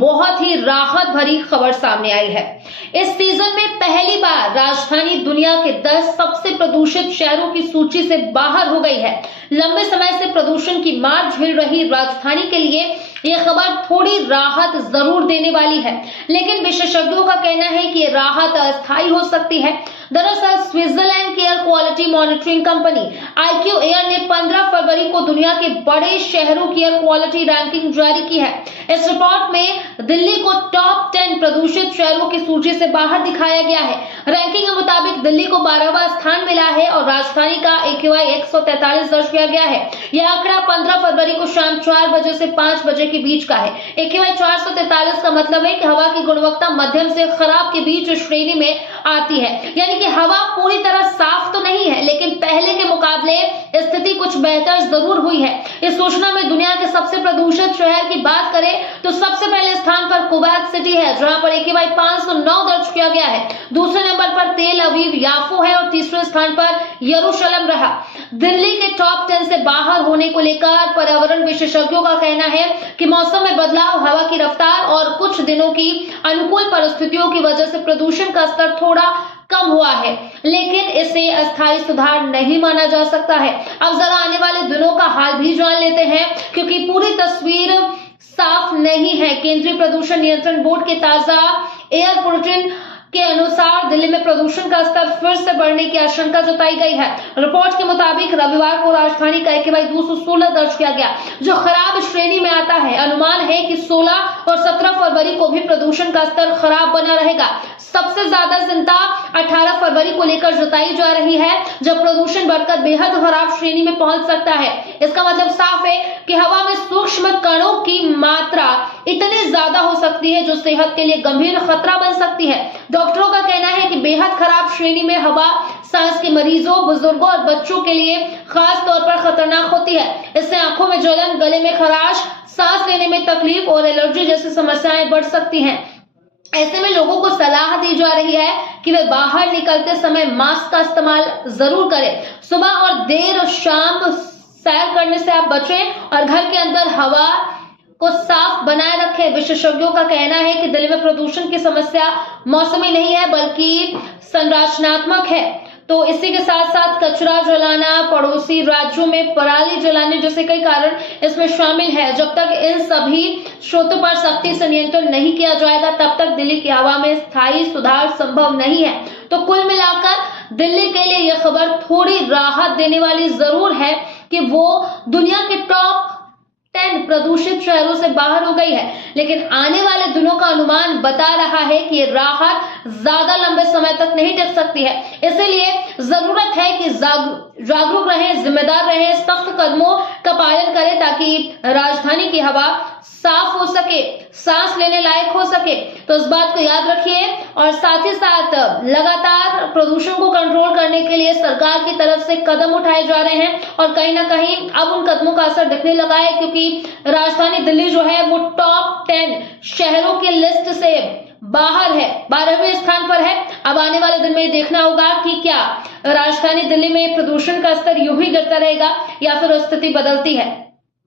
बहुत ही राहत भरी खबर सामने आई है। इस सीजन में पहली बार राजधानी दुनिया के 10 सबसे प्रदूषित शहरों की सूची से बाहर हो गई है। लंबे समय से प्रदूषण की मार झेल रही राजधानी के लिए यह खबर थोड़ी राहत जरूर देने वाली है, लेकिन विशेषज्ञों का कहना है कि यह राहत अस्थायी हो सकती है। दरअसल स्विट्जरलैंड की air quality monitoring company IQ air ने 15 फरवरी को दुनिया के बड़े शहरों की एयर क्वालिटी रैंकिंग जारी की है। इस रिपोर्ट में दिल्ली को टॉप 10 प्रदूषित शहरों की सूची से बाहर दिखाया गया है। रैंकिंग के मुताबिक दिल्ली को 12वां स्थान मिला है और राजधानी का AQI 143 दर्ज किया गया है। यह आंकड़ा 15 फरवरी को शाम 4 बजे से 5 बजे के बीच का है। AQI 443 का मतलब है कि हवा की गुणवत्ता मध्यम से खराब के बीच श्रेणी में आती है, यानी कि हवा पूरी तरह साफ तो नहीं है, लेकिन पहले के मुकाबले स्थिति कुछ बेहतर जरूर हुई है। इस सूचना में दुनिया के सबसे प्रदूषित शहर की बात करें तो सबसे पहले स्थान पर कुवैत सिटी है, जहां पर AQI 509 दर्ज किया गया है। दूसरे नंबर पर तेल अवीव याफो है और तीसरे स्थान पर यरूशलेम रहा। दिल्ली के टॉप 10 से बाहर होने को लेकर पर्यावरण विशेषज्ञों का कहना है कि मौसम में बदलाव, हवा की रफ्तार और कुछ दिनों की अनुकूल परिस्थितियों की वजह से प्रदूषण का स्तर थोड़ा कम हुआ है, लेकिन इसे अस्थायी सुधार नहीं माना जा सकता है। अब जरा आने वाले दिनों का हाल भी जान लेते हैं, क्योंकि पूरी तस्वीर साफ नहीं है। केंद्रीय प्रदूषण नियंत्रण बोर्ड के ताजा एयर बुलेटिन के अनुसार दिल्ली में प्रदूषण का स्तर फिर से बढ़ने की आशंका जताई गई है। रिपोर्ट के मुताबिक रविवार को राजधानी का AQI 216 दर्ज किया गया, जो खराब श्रेणी में आता है। अनुमान है कि 16 और 17 फरवरी को भी प्रदूषण का स्तर खराब बना रहेगा। सबसे ज्यादा चिंता 18 फरवरी को लेकर जताई जा रही है, जब प्रदूषण बढ़कर बेहद खराब श्रेणी में पहुंच सकता है। इसका मतलब साफ है कि हवा में सूक्ष्म कणों की मात्रा इतनी ज्यादा हो सकती है जो सेहत के लिए गंभीर खतरा बन सकती है। डॉक्टरों का कहना है कि बेहद खराब श्रेणी में हवा सांस के मरीजों, बुजुर्गों और बच्चों के लिए खास तौर पर खतरनाक होती है। इससे आंखों में जलन, गले में खराश, सांस लेने में तकलीफ और एलर्जी जैसी समस्याएं बढ़ सकती हैं। ऐसे में लोगों को सलाह दी जा रही है कि वे बाहर निकलते समय मास्क का इस्तेमाल जरूर करें। सुबह और देर शाम सैर करने से आप बचें और घर के अंदर हवा को साफ बनाए रखें। विशेषज्ञों का कहना है कि दिल्ली में प्रदूषण की समस्या मौसमी नहीं है, बल्कि संरचनात्मक है। तो इसी के साथ साथ कचरा जलाना, पड़ोसी राज्यों में पराली जलाने जैसे कई कारण इसमें शामिल है। जब तक इन सभी स्रोतों पर सख्ती से नियंत्रण नहीं किया जाएगा, तब तक दिल्ली की हवा में स्थायी सुधार संभव नहीं है। तो कुल मिलाकर दिल्ली के लिए यह खबर थोड़ी राहत देने वाली जरूर है कि वो दुनिया के टॉप 10 प्रदूषित शहरों से बाहर हो गई है, लेकिन आने वाले दिनों का अनुमान बता रहा है कि ये राहत ज्यादा लंबे समय तक नहीं टिक सकती है। इसलिए जरूरत है कि जागरूक रहें, जिम्मेदार रहें, सख्त कदमों का पालन करें, ताकि राजधानी की हवा साफ हो सके, सांस लेने लायक हो सके। तो इस बात को याद रखिए और साथ ही साथ लगातार प्रदूषण को कंट्रोल करने के लिए सरकार की तरफ से कदम उठाए जा रहे हैं और कहीं ना कहीं अब उन कदमों का असर दिखने लगा है, क्योंकि राजधानी दिल्ली जो है वो टॉप 10 शहरों की लिस्ट से बाहर है, 12वें स्थान पर है। अब आने वाले दिन में देखना होगा कि क्या राजधानी दिल्ली में प्रदूषण का स्तर यूं ही गिरता रहेगा या फिर स्थिति बदलती है।